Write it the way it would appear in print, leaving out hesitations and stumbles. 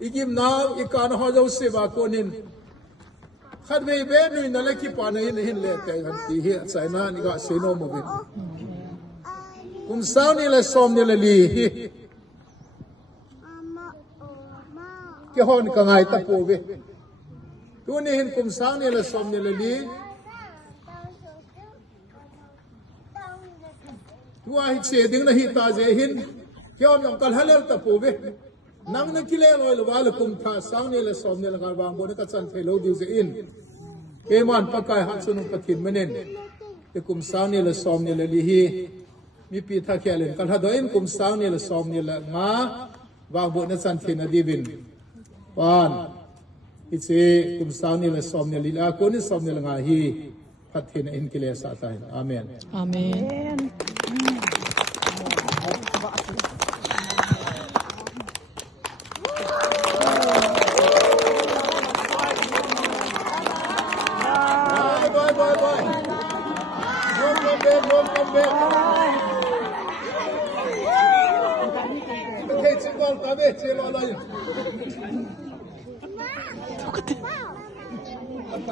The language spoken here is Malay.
ikim now ikan ho jo se ba konin khat ve be nui na le ki pa na hin le te han ti hi sai na ni ga se no mo be kum sao ni le som ni le li hi ke hon ka ngai ta po ve tu ni hin kum sao ni le som ni le li tu a hi che ding na hi ta je hin ke on yong kal halal ta po ve nang na kile loi lo wal kum tha sao ni le som ni le ga wang bo na ka chan thelo diu je in ke man pa kai ha chunu pathin menen te kum sao ni le som ni le li hi mi pi tha khelen kal ha do in kum sao ni le som ni le nga wang bo na chan thina divin pan ichi kum sao ni le som ni li la ko ni som ni le nga hi pathin in kile sa tai amen amen Hey,